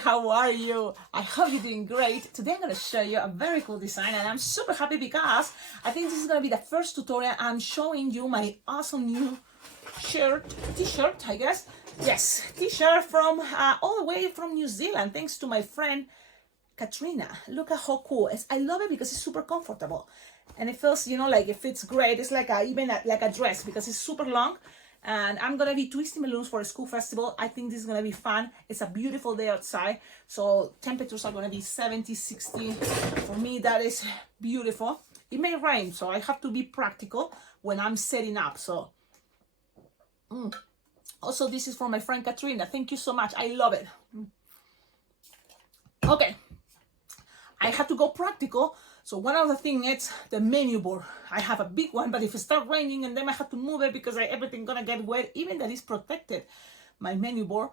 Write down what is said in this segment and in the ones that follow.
how are you? I hope you're doing great. Today I'm going to show you a very cool design and I'm super happy because I think this is going to be the first tutorial I'm showing you my awesome new t-shirt, I guess. Yes, t-shirt from all the way from New Zealand, thanks to my friend Katrina. Look at how cool it is. I love it because it's super comfortable and it feels, you know, like it fits great. It's like like a dress because it's super long. And I'm gonna be twisting balloons for a school festival. I think this is gonna be fun. It's a beautiful day outside, so temperatures are gonna be 70, 60. For me, that is beautiful. It may rain, so I have to be practical when I'm setting up. So also, this is from my friend Katrina. Thank you so much. I love it. Okay, I have to go practical. So one of the things is the menu board. I have a big one, but if it starts raining and then I have to move it because everything gonna get wet, even that is protected, my menu board.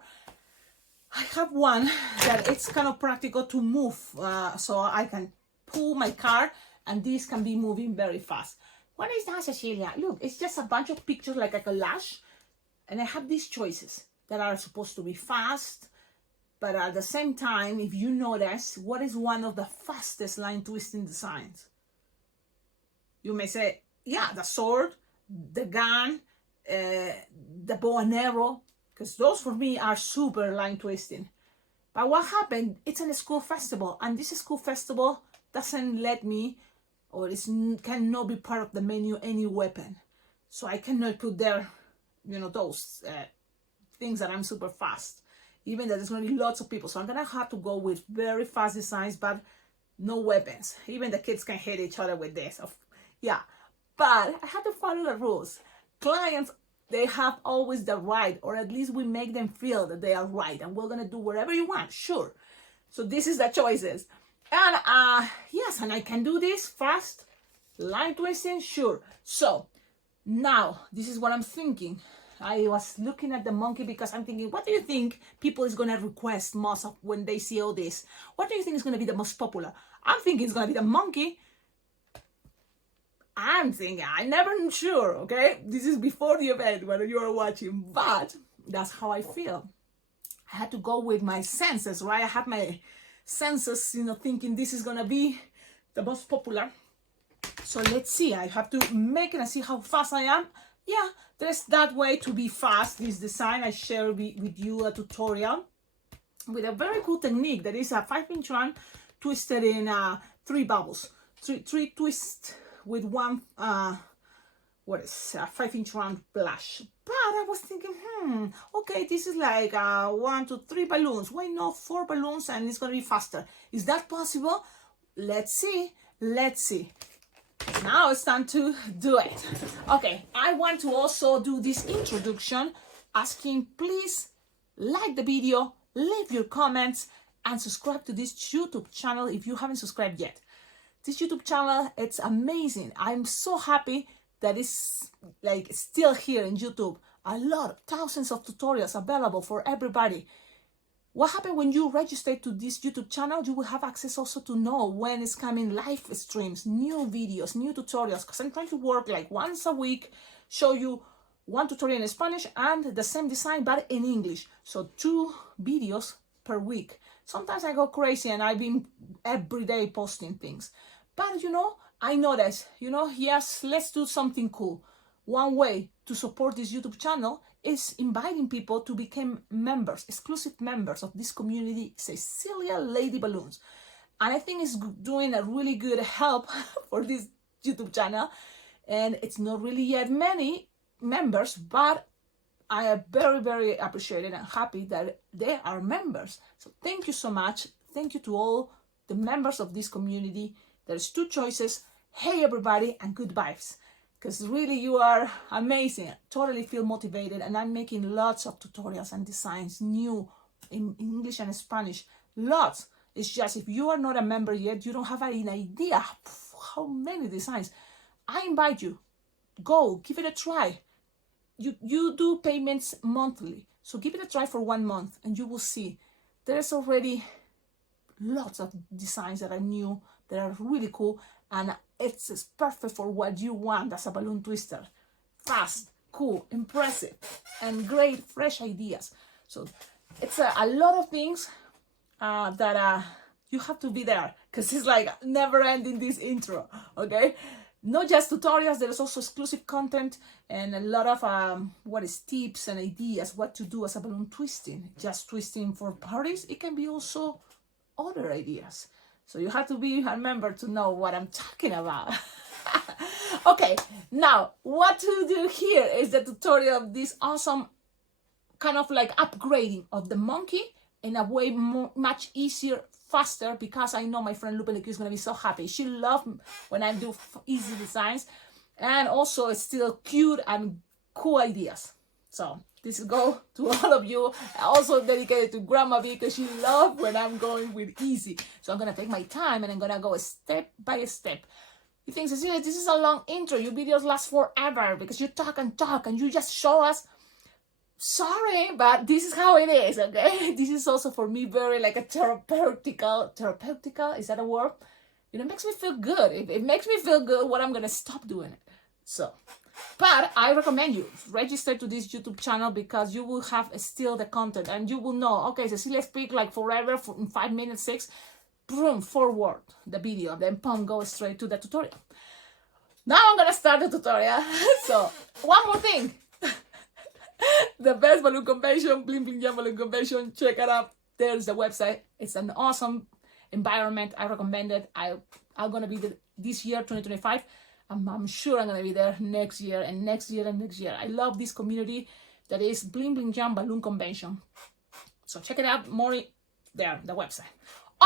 I have one that it's kind of practical to move, so I can pull my car and this can be moving very fast. What is that, Cecilia? Look, it's just a bunch of pictures like a collage, and I have these choices that are supposed to be fast, but at the same time, if you notice, what is one of the fastest line twisting designs? You may say, yeah, the sword, the gun, the bow and arrow, because those for me are super line twisting. But what happened, it's in a school festival, and this school festival doesn't let me, or it cannot be part of the menu, any weapon. So I cannot put there, you know, those things that I'm super fast. Even that there's going to be lots of people. So I'm going to have to go with very fast designs, but no weapons. Even the kids can hit each other with this. Yeah, but I have to follow the rules. Clients, they have always the right, or at least we make them feel that they are right. And we're going to do whatever you want, sure. So this is the choices. And yes, and I can do this fast. Line twisting, sure. So now, this is what I'm thinking. I was looking at the monkey because I'm thinking, what do you think people is going to request most of when they see all this? What do you think is going to be the most popular? I'm thinking it's going to be the monkey. I'm thinking, I'm never sure, okay? This is before the event when you are watching, but that's how I feel. I had to go with my senses, right? I have my senses, you know, thinking this is going to be the most popular. So let's see. I have to make it and see how fast I am. Yeah, there's that way to be fast. This design, I share with you a tutorial with a very cool technique that is a 5-inch run twisted in 3 bubbles. Three twists with one, 5-inch round blush. But I was thinking, okay, this is like 1, 2, 3 balloons. Why not 4 balloons and it's going to be faster? Is that possible? Let's see. Let's see. Now it's time to do it. Okay, I want to also do this introduction asking, please like the video, leave your comments, and subscribe to this YouTube channel if you haven't subscribed yet. This YouTube channel, it's amazing. I'm so happy that it's like still here in YouTube. A lot, thousands of tutorials available for everybody. What happened when you register to this YouTube channel? You will have access also to know when it's coming live streams, new videos, new tutorials, because I'm trying to work like once a week, show you 1 tutorial in Spanish and the same design but in English. So 2 videos per week. Sometimes I go crazy and I've been every day posting things. But you know, I noticed, you know, yes, let's do something cool. One way to support this YouTube channel is inviting people to become members, exclusive members of this community, Cecilia Lady Balloons. And I think it's doing a really good help for this YouTube channel. And it's not really yet many members, but I am very, very appreciated and happy that they are members. So thank you so much. Thank you to all the members of this community. There's 2 choices. Hey, everybody, and good vibes. Because really you are amazing. Totally feel motivated, and I'm making lots of tutorials and designs new in English and Spanish. Lots. It's just if you are not a member yet, you don't have an idea how many designs. I invite you. Go, give it a try. You do payments monthly. So give it a try for 1 month and you will see. There's already lots of designs that are new, that are really cool, and it's perfect for what you want as a balloon twister. Fast, cool, impressive, and great fresh ideas. So it's a lot of things that you have to be there, because it's like never ending this intro, okay? Not just tutorials, there is also exclusive content and a lot of tips and ideas what to do as a balloon twisting. Just twisting for parties, it can be also other ideas. So you have to remember to know what I'm talking about. Okay, now what to do here is the tutorial of this awesome kind of like upgrading of the monkey in a way much easier, faster, because I know my friend Lupe is going to be so happy. She loves when I do easy designs, and also it's still cute and cool ideas. So this is go to all of you. Also dedicated to Grandma B, because she loves when I'm going with easy. So I'm going to take my time and I'm going to go step by step. You think, Cecilia, this is a long intro. Your videos last forever because you talk and you just show us. Sorry, but this is how it is, okay? This is also for me very like a therapeutical, is that a word? It makes me feel good. If it makes me feel good, what I'm gonna stop doing it. So, but I recommend you register to this YouTube channel, because you will have still the content and you will know, okay, Cecilia speak like forever in 5 minutes, 6, boom, forward the video, then boom, go straight to the tutorial. Now I'm gonna start the tutorial. So, one more thing. The best balloon convention, Bling Bling Jam Balloon Convention. Check it out. There's the website. It's an awesome environment. I recommend it. I'm gonna be there this year, 2025. I'm sure I'm gonna be there next year and next year and next year. I love this community that is Bling Bling Jam Balloon Convention. So check it out more there, the website.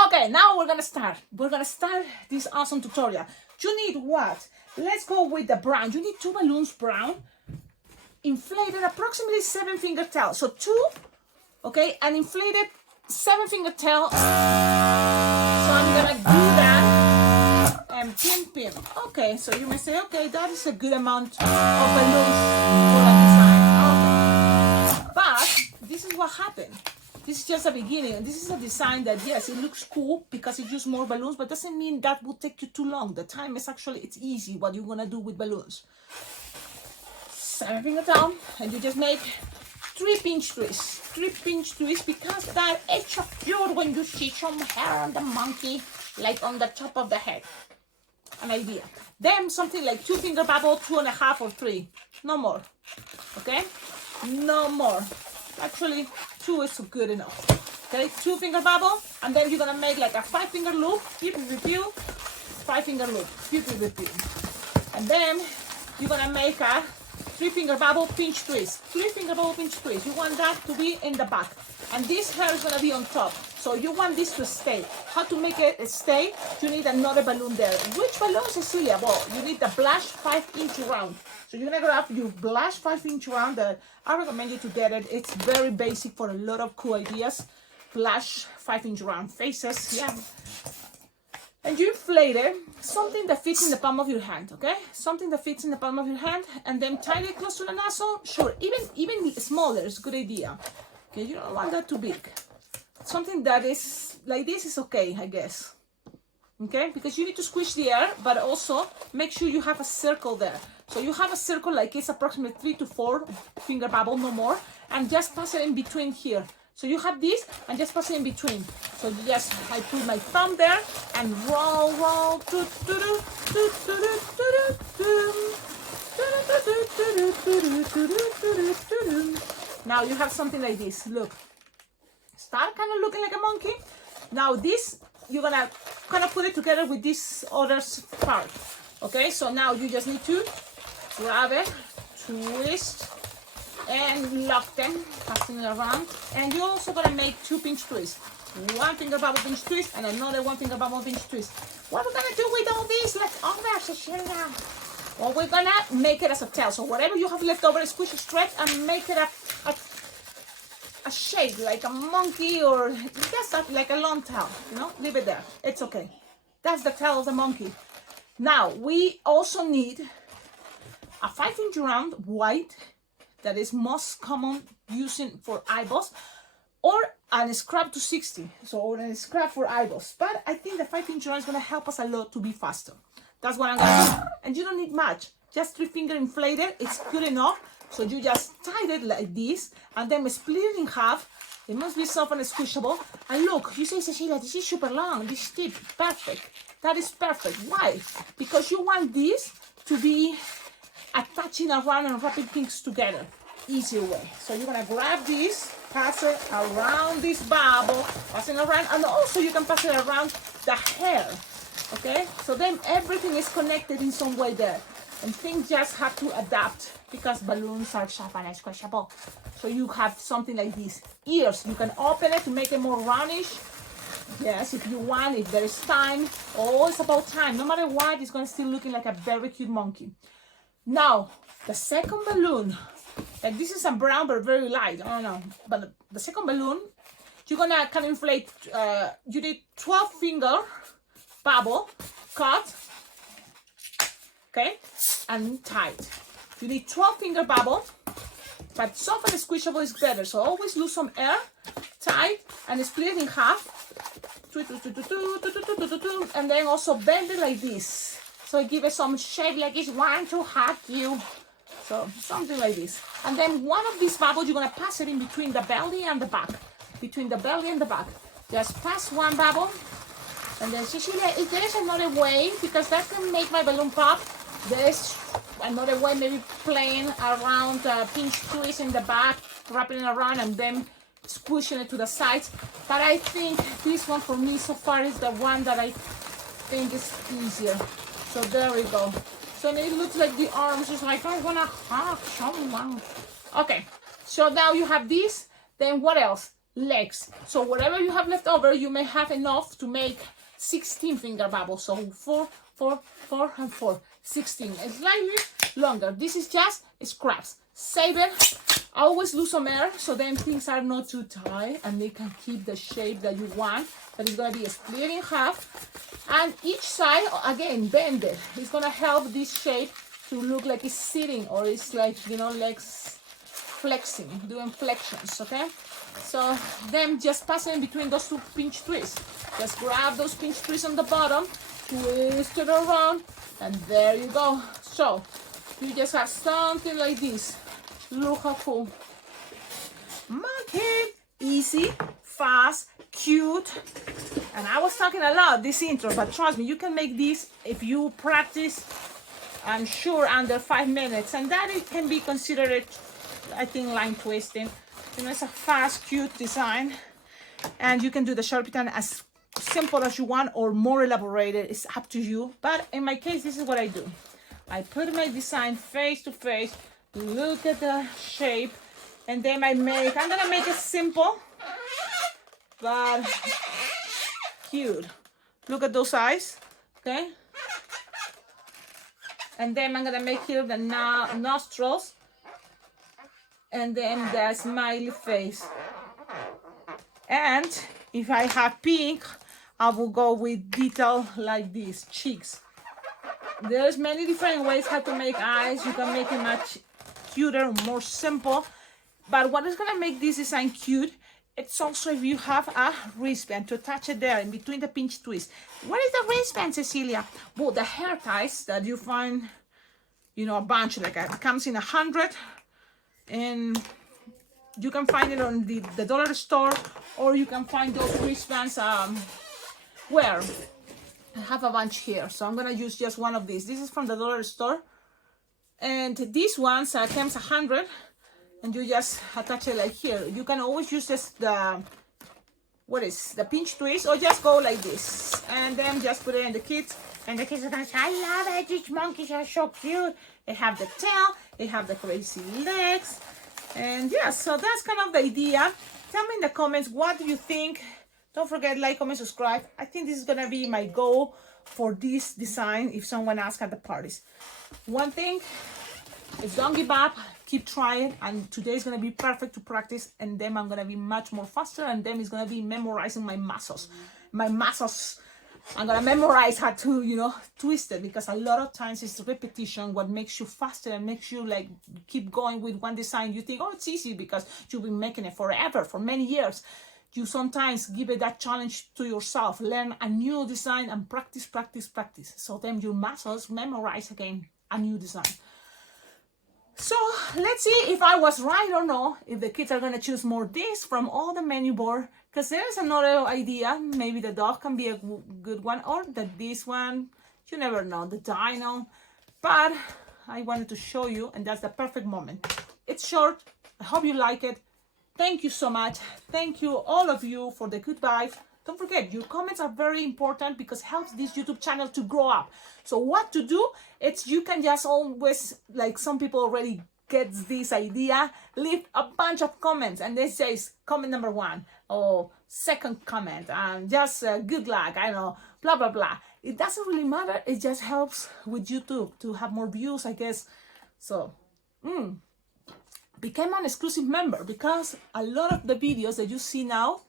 Okay, now we're gonna start. We're gonna start this awesome tutorial. You need what? Let's go with the brown. You need 2 balloons brown, inflated approximately 7-finger tail. So 2, okay, and inflated 7-finger tail. So I'm gonna do that and pin. Okay, so you may say, okay, that is a good amount of balloons for a design. Okay, but this is what happened. This is just a beginning. This is a design that, yes, it looks cool because it uses more balloons, but doesn't mean that will take you too long. The time is actually, it's easy what you're gonna do with balloons. 7-finger down, and you just make 3 pinch twists. 3 pinch twists, because that extra cute when you see some hair on the monkey, like on the top of the head. An idea. Then something like 2-finger bubble, 2.5 or 3. No more. Okay? No more. Actually, 2 is good enough. Okay? 2-finger bubble, and then you're gonna make like a 5-finger loop. Keep it repeal. 5-finger loop. Keep it repeal. And then you're gonna make a 3-finger bubble pinch twist. 3-finger bubble pinch twist. You want that to be in the back, and this hair is gonna be on top. So you want this to stay. How to make it stay? You need another balloon there. Which balloon, Cecilia? Well, you need the blush 5-inch round. So you're gonna grab your blush 5-inch round. That I recommend you to get it. It's very basic for a lot of cool ideas. Blush 5-inch round faces. Yeah. And you inflate it, something that fits in the palm of your hand, okay? Something that fits in the palm of your hand, and then tie it close to the nozzle. Sure, even smaller is a good idea. Okay, you don't want that too big. Something that is like this is okay, I guess. Okay, because you need to squish the air, but also make sure you have a circle there. So you have a circle like it's approximately 3 to 4 finger bubble, no more, and just pass it in between here. So you have this and just pass it in between. So you just, I put my thumb there and roll. Now you have something like this. Look, start kind of looking like a monkey. Now this, you're gonna kind of put it together with this other part. Okay, so now you just need to grab it, twist, and lock them, passing it around. And you're also gonna make 2 pinch twists. 1-finger bubble pinch twist and another 1-finger bubble pinch twist. What we're gonna do with all these leftover, Cecilia? Well, we're gonna make it as a tail. So whatever you have left over, squish, stretch, and make it a shape like a monkey, or just like a long tail. You know, leave it there. It's okay. That's the tail of the monkey. Now we also need a 5-inch round white. That is most common using for eyeballs, or a scrap to 60, so or a scrap for eyeballs. But I think the 5-inch round is going to help us a lot to be faster. That's what I'm going to do. And you don't need much, just 3-finger inflated, it's good enough. So you just tie it like this, and then split it in half, It must be soft and squishable. And look, you say, Cecilia, this is super long. This tip, perfect. That is perfect. Why? Because you want this to be attaching around and wrapping things together. Easier way. So you're gonna grab this, pass it around this bubble, pass it around, and also you can pass it around the hair. Okay? So then everything is connected in some way there. And things just have to adapt because balloons are sharp and squishable. So you have something like this. Ears, you can open it to make it more roundish. Yes, if you want, if there is time. Oh, it's about time. No matter what, it's going to still looking like a very cute monkey. Now, the second balloon. Like this is a brown but very light. I don't know. But the second balloon, you're going to kind of inflate. You need 12 finger bubble cut. Okay? And tight. You need 12 finger bubble. But soft and squishable is better. So always lose some air. Tight. And split it in half. And then also bend it like this. So give it some shape like it's want to hug you. So something like this. And then one of these bubbles, you're going to pass it in between the belly and the back. Between the belly and the back. Just pass one bubble. And then, Cecilia, if there is another way, because that can make my balloon pop, there's another way, maybe playing around the pinch twist in the back, wrapping it around, and then squishing it to the sides. But I think this one for me so far is the one that I think is easier. So there we go. So it looks like the arms is like, I want to hug someone. Okay, so now you have this. Then what else? Legs. So whatever you have left over, you may have enough to make 16 finger bubbles. So 4, 4, 4, and 4. 16. It's slightly longer. This is just scraps. Save it. Always lose some air so then things are not too tight and they can keep the shape that you want. But it's going to be split in half. And each side, again, bend it. It's going to help this shape to look like it's sitting or it's like, you know, legs flexing, doing flexions, okay? So then just pass it in between those two pinch twists. Just grab those pinch twists on the bottom, twist it around, and there you go. So you just have something like this. Look how cool. Monkey. Easy, fast, cute. And I was talking a lot this intro, but trust me, you can make this if you practice, I'm sure, under 5 minutes. And that it can be considered, I think, line twisting. You know, it's a fast, cute design. And you can do the Sharpie pen as simple as you want or more elaborated. It's up to you. But in my case, this is what I do. I put my design face to face, look at the shape, and then I'm gonna make it simple, but cute. Look at those eyes, okay? And then I'm gonna make here the nostrils, and then the smiley face. And if I have pink, I will go with detail like this, cheeks. There's many different ways how to make eyes. You can make it much cuter, more simple. But what is gonna make this design cute, it's also if you have a wristband to attach it there in between the pinch twist. What is the wristband, Cecilia? Well, the hair ties that you find, you know, a bunch like that. It comes in 100, and you can find it on the dollar store, or you can find those wristbands where I have a bunch here, so I'm gonna use just one of these. This is from the dollar store, and these ones comes 100, and you just attach it like here. You can always use just the pinch twist, or just go like this, and then just put it in the kids. And the kids are gonna say, "I love it. These monkeys are so cute. They have the tail, they have the crazy legs." And yeah, so that's kind of the idea. Tell me in the comments, what do you think? Don't forget, like, comment, subscribe. I think this is gonna be my goal for this design if someone asks at the parties. One thing is, don't give up, keep trying, and today is gonna be perfect to practice, and then I'm gonna be much more faster, and then it's gonna be memorizing my muscles. I'm gonna memorize how to, you know, twist it, because a lot of times it's repetition what makes you faster and makes you like keep going with one design. You think, oh, it's easy because you've been making it forever, for many years. You sometimes give it that challenge to yourself. Learn a new design and practice, practice, practice. So then your muscles memorize again a new design. So let's see if I was right or no, if the kids are going to choose more this from all the menu board, because there's another idea. Maybe the dog can be a good one, or that this one, you never know, the dino. But I wanted to show you, and that's the perfect moment. It's short. I hope you like it. Thank you so much. Thank you, all of you, for the good vibes. Don't forget, your comments are very important because it helps this YouTube channel to grow up. So what to do? It's you can just always, like some people already get this idea, leave a bunch of comments and they say comment number 1 or second comment and just good luck, I know, blah, blah, blah. It doesn't really matter. It just helps with YouTube to have more views, I guess. So, become an exclusive member because a lot of the videos that you see now,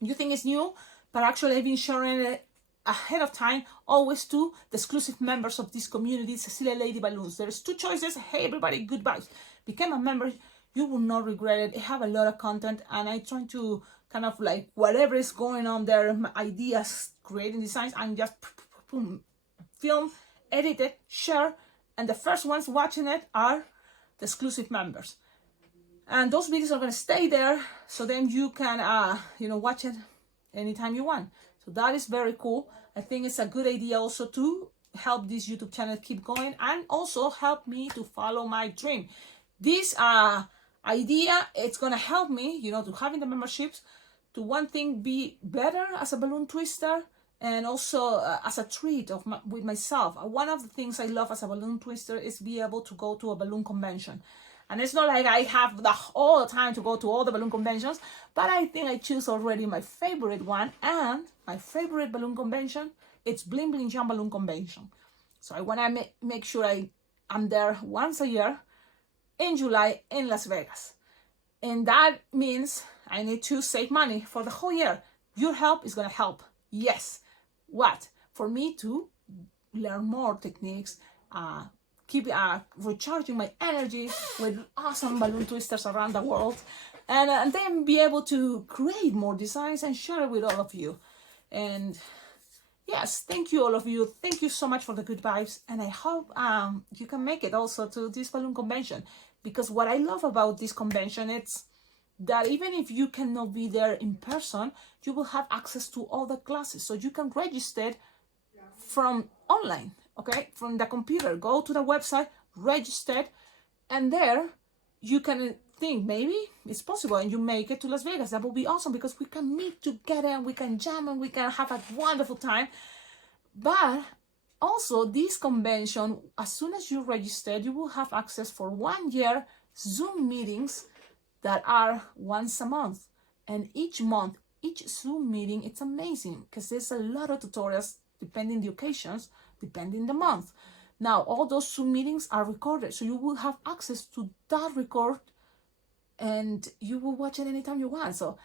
you think it's new, but actually I've been sharing it ahead of time, always to the exclusive members of this community, Cecilia Lady Balloons. There's 2 choices. Hey everybody, good vibes. Become a member. You will not regret it. I have a lot of content and I try to kind of like whatever is going on there, my ideas, creating designs, and just film, edit it, share, and the first ones watching it are the exclusive members. And those videos are going to stay there, so then you can, watch it anytime you want. So that is very cool. I think it's a good idea also to help this YouTube channel keep going and also help me to follow my dream. This idea, it's going to help me, to having the memberships, to one thing, be better as a balloon twister and also as a treat with myself. One of the things I love as a balloon twister is be able to go to a balloon convention. And it's not like I have all the time to go to all the balloon conventions, but I think I choose already my favorite one. And my favorite balloon convention, it's Bling Bling Jam Balloon Convention. So I want to make sure I'm there once a year in July in Las Vegas. And that means I need to save money for the whole year. Your help is going to help. Yes. What? For me to learn more techniques, keep recharging my energy with awesome balloon twisters around the world, and then be able to create more designs and share it with all of you. And yes, thank you all of you. Thank you so much for the good vibes, and I hope you can make it also to this balloon convention, because what I love about this convention, it's that even if you cannot be there in person, you will have access to all the classes, so you can register from online. Okay, from the computer, go to the website, register, and there you can think maybe it's possible and you make it to Las Vegas. That would be awesome because we can meet together and we can jam and we can have a wonderful time. But also this convention, as soon as you register, you will have access for 1 year Zoom meetings that are once a month. And each month, each Zoom meeting, it's amazing because there's a lot of tutorials depending the occasions, depending the month. Now, all those Zoom meetings are recorded, so you will have access to that record and you will watch it anytime you want. So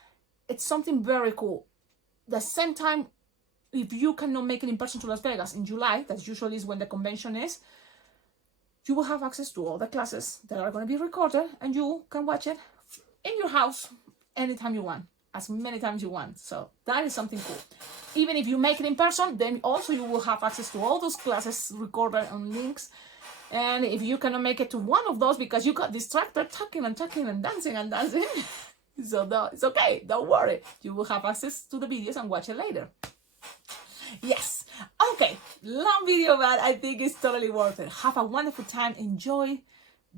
it's something very cool. The same time, if you cannot make it in person to Las Vegas in July, that usually is when the convention is, you will have access to all the classes that are going to be recorded and you can watch it in your house anytime you want, as many times you want. So that is something cool. Even if you make it in person, then also you will have access to all those classes recorded on links. And if you cannot make it to one of those because you got distracted talking and dancing, so it's okay, don't worry. You will have access to the videos and watch it later. Yes. Okay, long video, but I think it's totally worth it. Have a wonderful time. Enjoy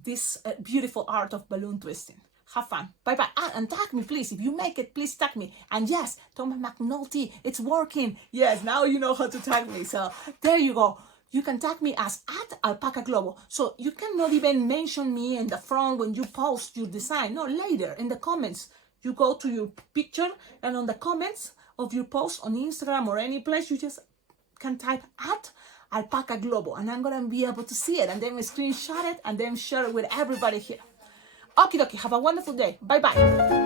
this beautiful art of balloon twisting. Have fun. Bye-bye. And tag me, please. If you make it, please tag me. And yes, Thomas McNulty, it's working. Yes, now you know how to tag me. So there you go. You can tag me as @alpacaglobo. So you cannot even mention me in the front when you post your design. No, later in the comments. You go to your picture and on the comments of your post on Instagram or any place, you just can type @alpacaglobo. And I'm going to be able to see it. And then we screenshot it and then share it with everybody here. Okie dokie, have a wonderful day. Bye-bye.